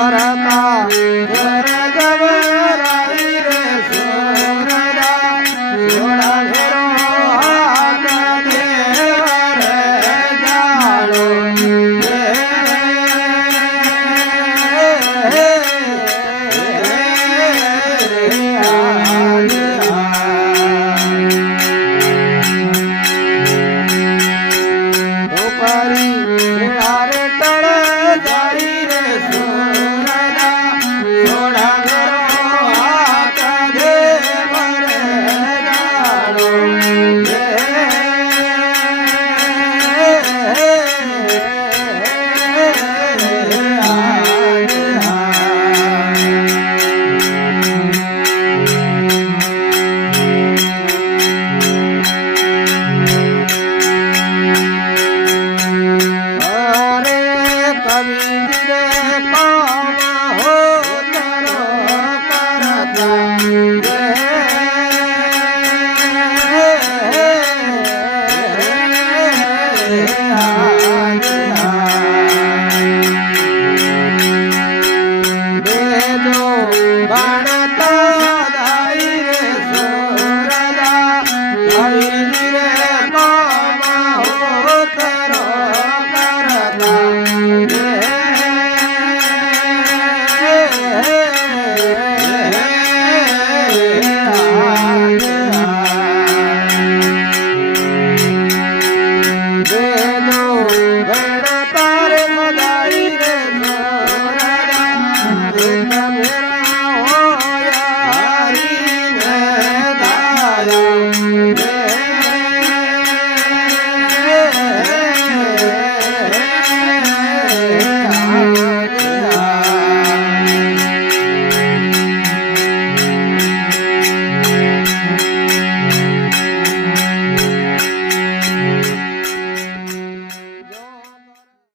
सरता um